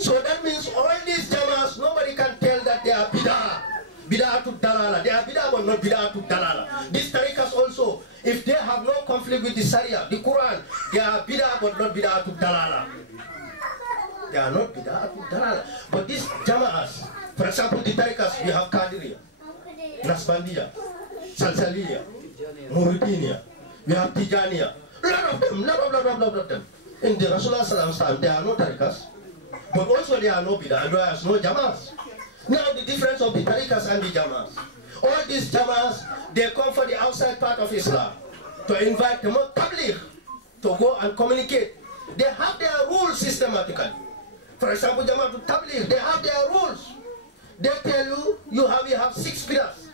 So that means all these jamas, nobody can tell that they are bidah. Bidah to dalala. They are bidah but not bidah to dalala. These tariqas also, if they have no conflict with the Sharia, the Quran, they are bidah but not bidah to dalala. They are not bidah to dalala. But these jamaas, for example, the tariqas, we have Qadiriyah, Nasbandiya, Salsaliyah, Muridiyah, we have Tijaniyah. Lot of them. In the Rasulullah Sallallahu Alaihi Wasallam, there are no tariqas, but also there are no bidah and there are no jamaas. Now the difference of the tariqas and the jamaas. All these jamaas, they come from the outside part of Islam to invite the tabligh to go and communicate. They have their rules systematically. For example, Jamaatul Tabligh, they have their rules. They tell you, we have 6 pillars.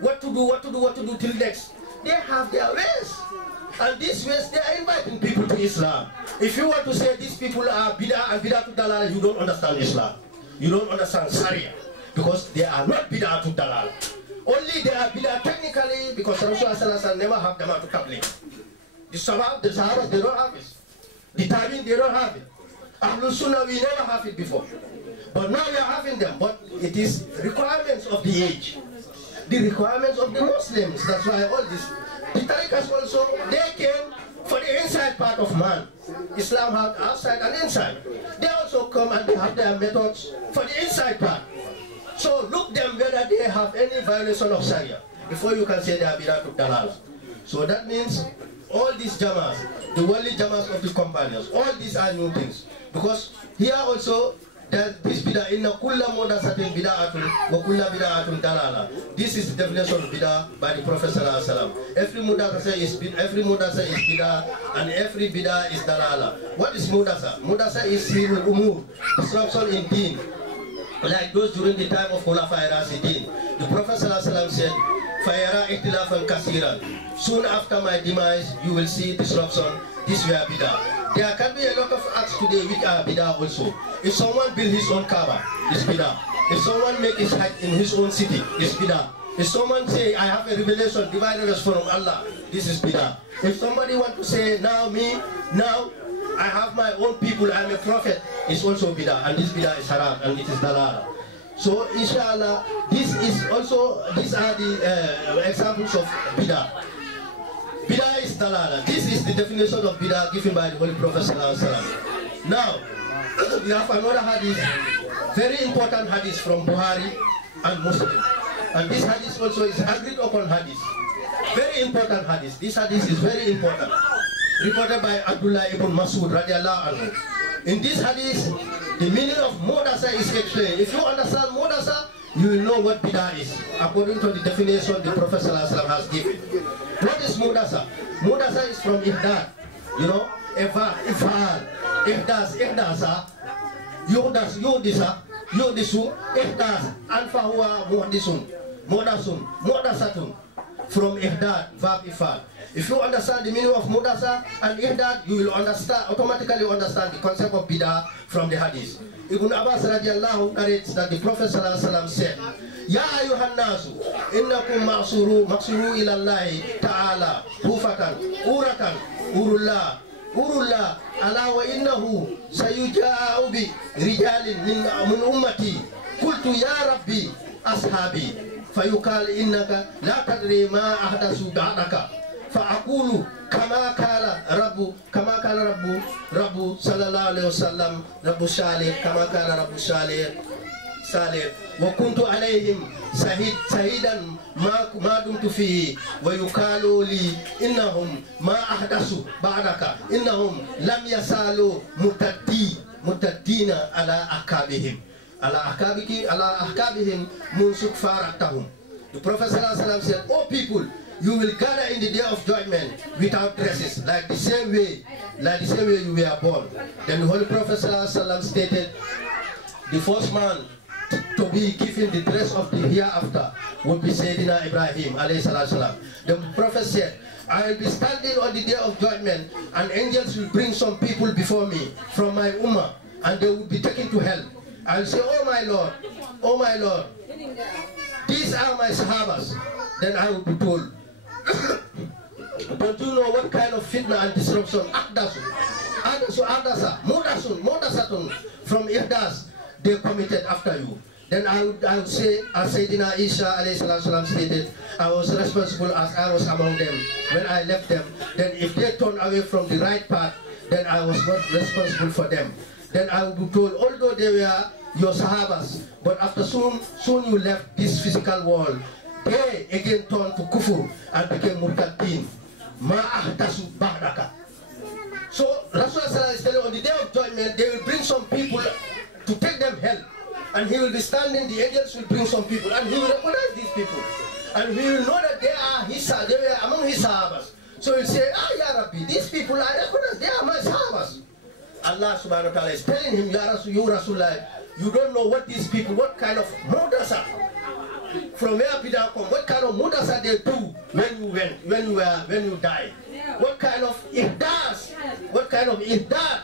What to do till next. They have their ways. And these ways, they are inviting people to Islam. If you want to say these people are bidah and bidah to dalala, you don't understand Islam. You don't understand Sharia. Because they are not bidah to dalala. Only they are bidah technically because Rasulullah never have Jamaatul Tabligh. The Sahabas, they don't have it. The Tabi'in, they don't have it. Ahlul Sunnah, we never have it before. But now we are having them. But it is requirements of the age. The requirements of the Muslims. That's why all this. The tariqas also, they came for the inside part of man. Islam has outside and inside. They also come and they have their methods for the inside part. So look them whether they have any violation of Sharia before you can say they are bidah to dalala. So that means all these jamas, the worldly jamas of the companions, all these are new things. Because here also, this bidah, inna kulla muhdathatin bid'atun wa kulla bid'atun dalala. This is the definition of bidah by the Prophet sallallahu alaihi wasallam. Every muhdatha is bidah and every bidah is dalala. What is muhdatha? Muhdatha is sirul umur, disruption in deen. Like those during the time of Khulafa Rashidin. The Prophet sallallahu alaihi wasallam said, "Fayara ikhtilafan kasiran." Soon after my demise, you will see disruption. This were bidah. There can be a lot of acts today which are bidah also. If someone build his own Kaaba, it's bidah. If someone make his hajj in his own city, it's bidah. If someone say, I have a revelation divided us from Allah, this is bidah. If somebody want to say, now I have my own people, I'm a prophet, it's also bidah. And this bidah is haram and it is dalala. So inshallah, these are the examples of bidah. Bidah is dalala. This is the definition of bidah given by the Holy Prophet sallallahu alaihi wasallam. Now, we have another hadith, very important hadith from Bukhari and Muslim. And this hadith also is agreed upon hadith. Very important hadith. This hadith is very important. Reported by Abdullah ibn Masud radiallahu anhu. In this hadith, the meaning of Muhdasa is explained. If you understand Muhdasa, you will know what bidah is, according to the definition the Prophet ﷺ has given. What is Muhdasa? Muhdasa is from ihdad. You know, ifal, ihdasa, yudisu, ihdas, anfahuwa muhdasatun. From ihdad, verb ifal. If you understand the meaning of Muhdasa and ihdad, you will automatically understand the concept of bidah from the hadith. Ibn Abbas radiallahu narrates that the Prophet ﷺ said, Ya ayuhan nasu, innakum maksuru ilallahi ta'ala, hufatan, uratan, urullah, ala wa innahu sayuja'u bi rijalin min ummati, kultu ya rabbi ashabi, fayukal innaka la tadri ma ahdasu ba'daka. فأقول كما قال رب صلى الله عليه وسلم رب صالح كما قال رب صالح وكنت عليهم شهيدا ما دمت فيه ويقال لي إنهم ما أحدثوا بعدك إنهم لم يزالوا مرتدين على أحكامهم منذ فارقتهم. The Prophet ﷺ said, "O people, you will gather in the day of judgment without dresses, like the same way you were born." Then the Holy Prophet ﷺ stated, the first man to be given the dress of the hereafter would be Sayyidina Ibrahim alayhi salam. The Prophet said, "I will be standing on the day of judgment, and angels will bring some people before me from my ummah, and they will be taken to hell. I will say, oh my Lord, these are my sahabas." Then I will be told, don't you know what kind of fitna and disruption muhdasatun from ihdas they committed after you? Then I would say, as Sayyidina Isa alayhi salam stated, I was responsible as I was among them when I left them. Then if they turned away from the right path, then I was not responsible for them. Then I would be told, although they were your sahabas, but after soon you left this physical world, they again turned to kufur and became murtadin. Ma'ahdasu ba'daka. So Rasulullah is telling, on the day of judgment, they will bring some people to take them hell. And he will be standing, the angels will bring some people, and he will recognize these people. And he will know that they were among his sahabas. So he'll say, Ya Rabbi, these people I recognize, they are my sahabas. Allah subhanahu wa ta'ala is telling him, Ya Rasulullah, you don't know what these people, what kind of muhdasa, from where bidah come, what kind of muhdasa they do when you die. What kind of ihdas, what kind of ihdad,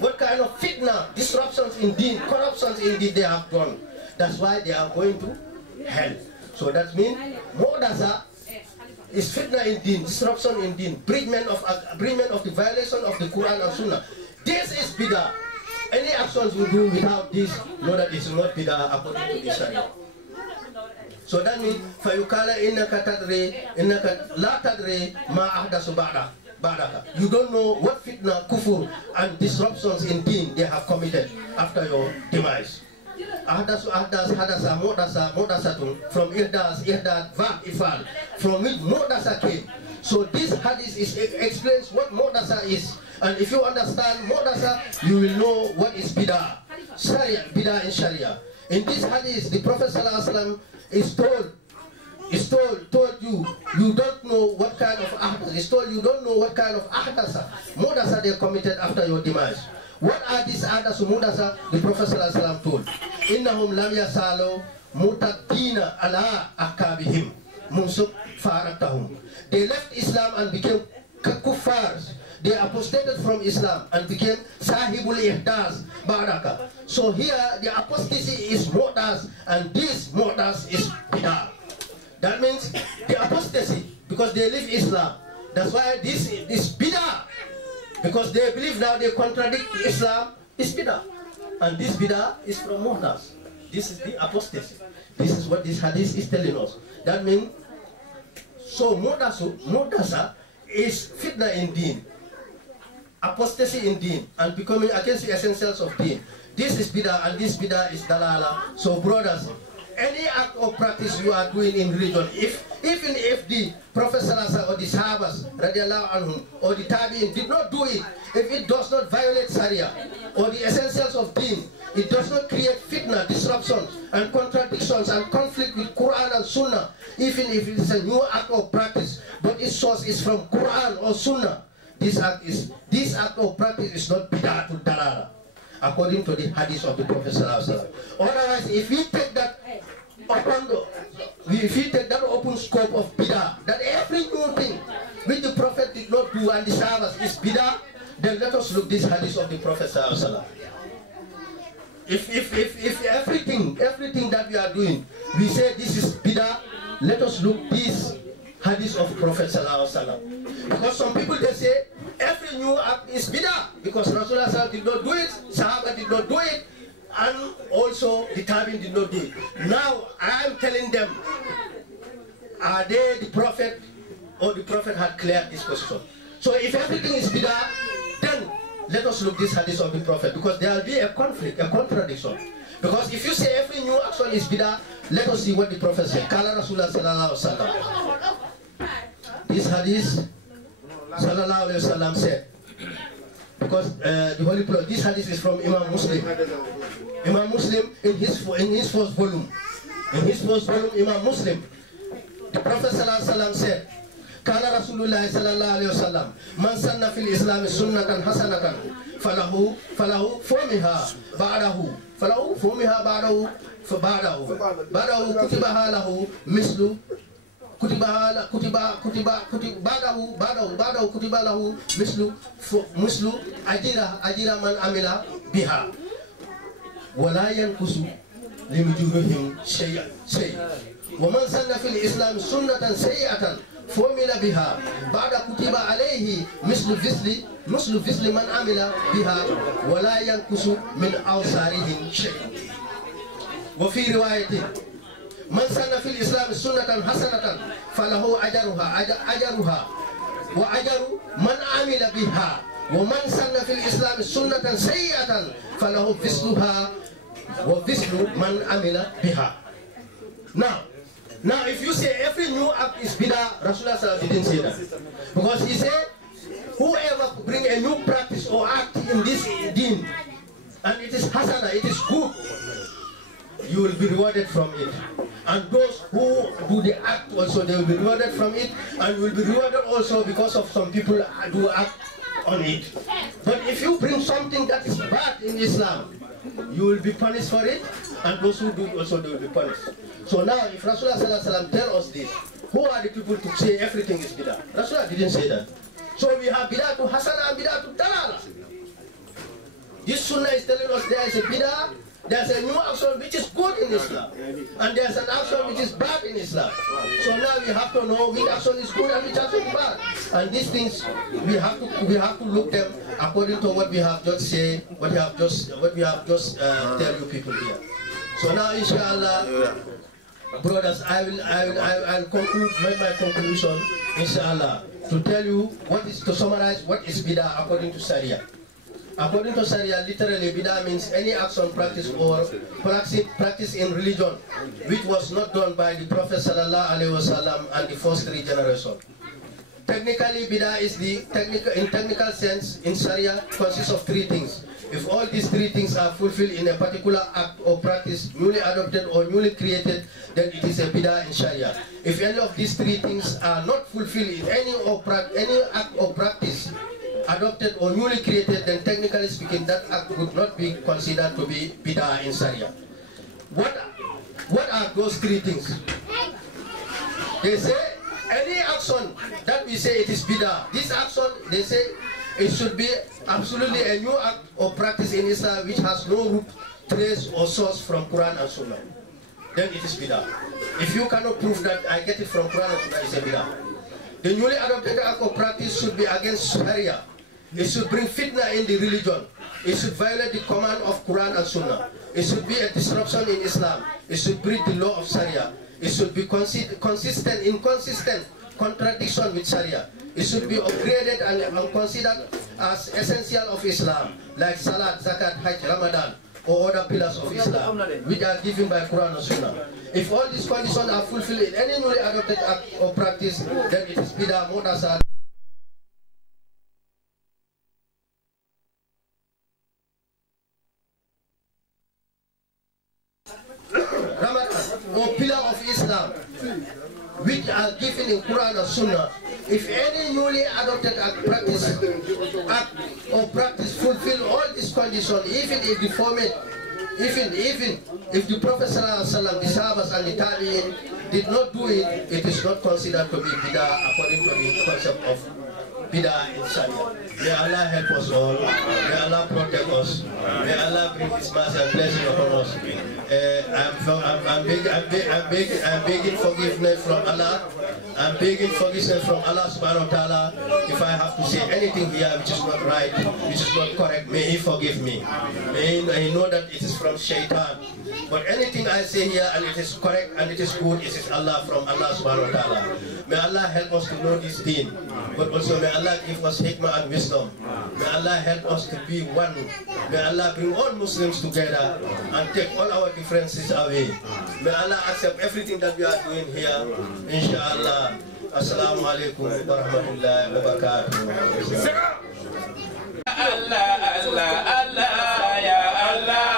what kind of fitna, disruptions in deen, corruptions in deen they have done. That's why they are going to hell. So that means muhdasa is fitna in deen, disruption in deen, breachment of the violation of the Quran and Sunnah. This is bidah. Any actions we do without this, know that it's not bidah according to the Sharia. So that means, فَيُقَالَ إِنَّكَ لَا تَدْرِي مَا أَحْدَثُ بَعْدَكَ. You don't know what fitna, kufur, and disruptions in deen they have committed after your demise. Ahdasu, ahdas, hadasa, muhdasatun, from ihdas, ihdad, verb, ifal, from which muhdasa came. So this hadith explains what muhdasa is. And if you understand muhdasa, you will know what is bidah. Sharia, bidah in Sharia. In this hadith, the Prophet ﷺ is told you don't know what kind of ahdas. He's told you don't know what kind of ahdasa, muhdasa they committed after your demise. What are these ahdasu muhdasa? The Prophet ﷺ told, Innahum lam yasalu mutadina ala akabihim munsuk faratahum. They left Islam and became kuffars. They apostated from Islam and became sahibul ihdas baraka. So here the apostasy is muhdas, and this muhdas is bidah. That means the apostasy, because they leave Islam. That's why this is bidah, because they believe now they contradict Islam, is bidah, and this bidah is from muhdas. This is the apostasy. This is what this hadith is telling us. That means, so Mudasa is fitna in deen, apostasy in deen, and becoming against the essentials of deen. This is bidah, and this bidah is dalala. So brothers, any act or practice you are doing in religion, even if the Prophet or the Sahabas radiallahu anhum, or the Tabi'in did not do it, if it does not violate Sharia or the essentials of deen, it does not create fitna, disruptions and contradictions and conflict with Quran and Sunnah, even if it is a new act or practice, but its source is from Quran or Sunnah, this act or practice is not bid'atul dalala, according to the hadith of the Prophet. Otherwise, if we take that open scope of bid'ah, that every new thing which the Prophet did not do and the Sahabas is bid'ah, then let us look this hadith of the Prophet. If everything that we are doing, we say this is bid'ah, let us look this hadith of Prophet. Because some people, they say every new act is bid'ah because Rasulullah did not do it, Sahaba did not do it, and also the Tabi'in did not do it. Now I am telling them, are they the Prophet, or the Prophet had cleared this position? So if everything is bid'ah, then let us look this hadith of the Prophet, because there will be a conflict, a contradiction. Because if you say every new action is bid'ah, let us see what the Prophet said. Kala Rasulullah sallallahu alaihi wasallam. This hadith sallallahu alaihi wasallam said, because the Holy Prophet, this hadith is from Imam Muslim. Imam Muslim in his first volume. In his first volume, Imam Muslim, the Prophet sallallahu alaihi wasallam said, Kala Rasulullah sallallahu alaihi wasallam, man sanna fil Islam sunnatan hasanatan, falahu fumiha ba'dahu kutibaha lahu mislu mislu ajira man amila biha wala yanqusu limujurihim shay'an wa man sanna fil Islam sunnatan sayyi'atan فُعِمِلَ بِهَا بَعْدَ كُتِبَ عَلَيْهِ مثل فِصْلِ مَنْ عَمِلَ بِهَا وَلَا يَنْقُصُ مِنْ أَوْزَارِهِمْ شَيْءٌ. وفي رواية من سن في الإسلام سنة حسنة فله أجرها وأجر من عمل بها ومن سن في الإسلام سنة سيئة فله فِصْلُهَا وفِصْلُ مَنْ عَمِلَ بِهَا. Now, if you say every new act is bid'ah, Rasulullah didn't say that. Because he said, whoever bring a new practice or act in this deen, and it is hasana, it is good, you will be rewarded from it. And those who do the act also, they will be rewarded from it, and will be rewarded also because of some people do act on it. But if you bring something that is bad in Islam, you will be punished for it, and those who do also, they will be punished. So now, if Rasulullah tell us this, who are the people to say everything is bid'ah? Rasulullah didn't say that. So we have bid'ah to hasana and bid'ah to dalala. This sunnah is telling us there is a bid'ah, there's a new action which is good in Islam, and there's an action which is bad in Islam. So now we have to know which action is good and which action is bad. And these things, we have to look them according to what we have just said, what we have just tell you people here. So now, inshallah, brothers, I'll conclude, make my conclusion, inshallah, to tell you to summarize what is bid'ah according to Sharia. According to Sharia, literally, bid'ah means any action, practice, or practice in religion which was not done by the Prophet sallallahu alaihi wasallam and the first three generations. Technically, bid'ah is in technical sense, in Sharia, consists of three things. If all these three things are fulfilled in a particular act or practice, newly adopted or newly created, then it is a bid'ah in Sharia. If any of these three things are not fulfilled in any act or practice, adopted or newly created, then technically speaking, that act would not be considered to be bid'ah in Sharia. What are those three things? They say any action that we say it is bid'ah, this action, they say it should be absolutely a new act or practice in Islam which has no root, trace or source from Quran and Sunnah. Then it is bid'ah. If you cannot prove that I get it from Quran and Sunnah, it's a bid'ah. The newly adopted act or practice should be against Sharia. It should bring fitna in the religion. It should violate the command of Quran and Sunnah. It should be a disruption in Islam. It should breach the law of Sharia. It should be inconsistent contradiction with Sharia. It should be upgraded and considered as essential of Islam, like Salat, Zakat, Hajj, Ramadan, or other pillars of Islam, which are given by Quran and Sunnah. If all these conditions are fulfilled in any newly adopted act or practice, then it is Bid'ah, Muhdathah. Ramadan, or pillar of Islam, which are given in Quran and Sunnah. If any newly adopted act or practice fulfill all these conditions, even if the format, even if the Prophet ﷺ, the Sahabas and the Tabi'in did not do it, it is not considered to be Bid'ah according to the concept of Bid'ah in Sharia. May Allah help us all. May Allah protect us. May Allah bring His mercy and blessing upon us. I'm begging forgiveness from Allah. I'm begging forgiveness from Allah subhanahu wa ta'ala. If I have to say anything here which is not right, which is not correct, may He forgive me. May He know that it is from Shaitan. But anything I say here and it is correct and it is good, it is Allah from Allah subhanahu wa ta'ala. May Allah help us to know this deen. But also may Allah give us hikmah and wisdom. May Allah help us to be one. May Allah bring all Muslims together and take all our differences away. May Allah accept everything that we are doing here. Inshallah. Assalamu alaikum wa rahmatullahi wa barakatuh. Allah, Allah, Allah, ya Allah.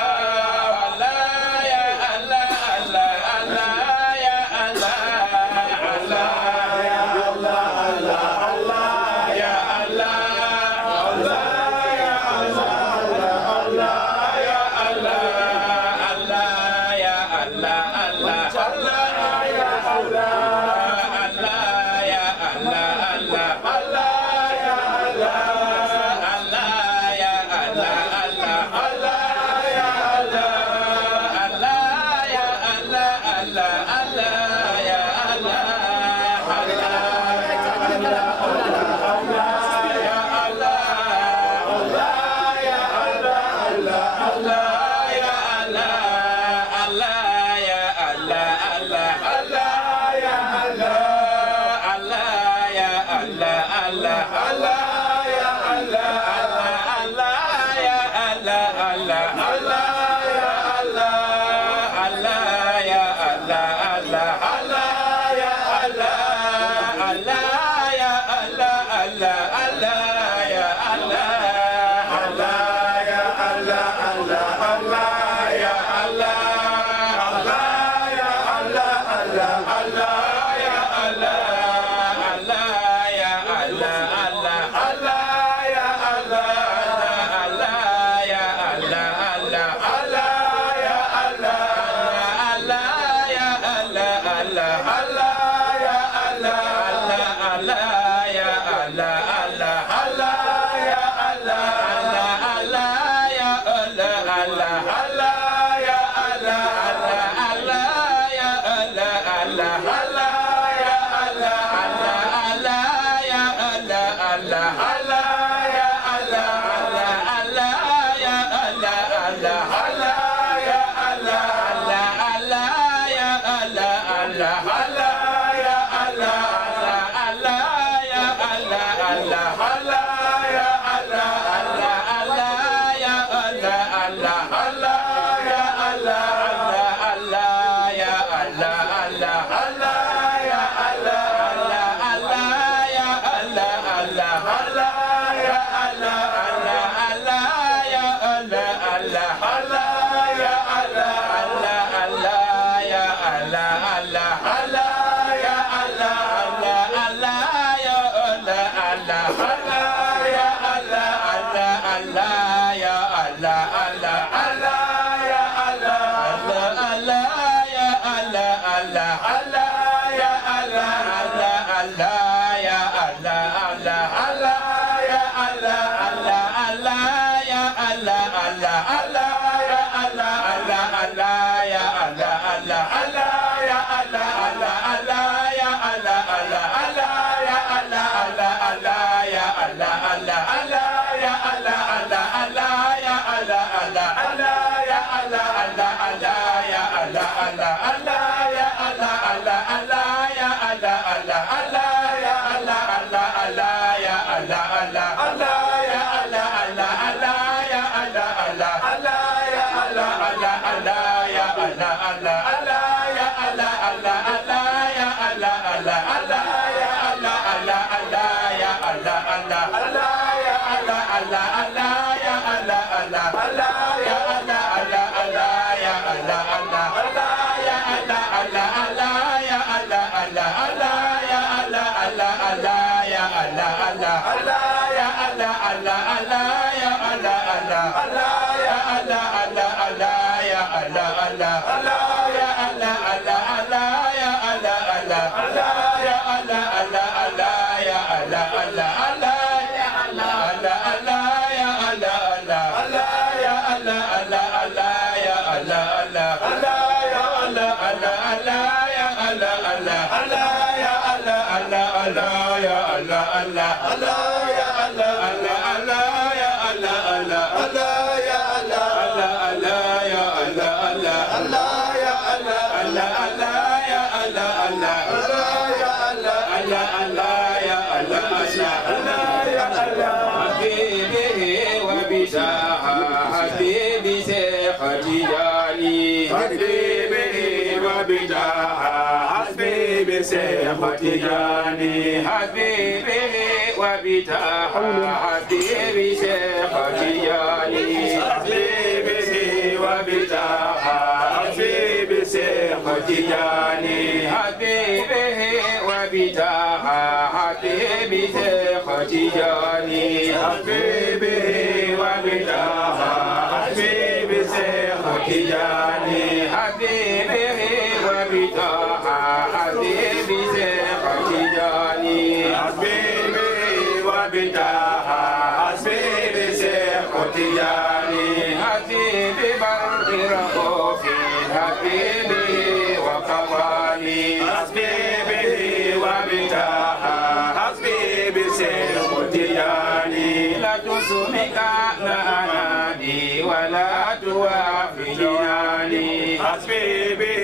Allah, ya Tijani Habibi وبتاع حبيبي شيخ تجاني حبيبي وبتاع حبيبي شيخ تجاني حبيبي وبتاع حبيبي شيخ تجاني حبيبي وبتاع حبيبي شيخ تجاني حبيبي وبتاع حبيبي شيخ تجاني حبيبي وبتاع حبيبي شيخ تجاني حبيبي برد رؤوفي حبيبي وقواني حبيبي وبتاع حبيبي شيخ تجاني لا تسمك نادي ولا توافي جناني حبيبي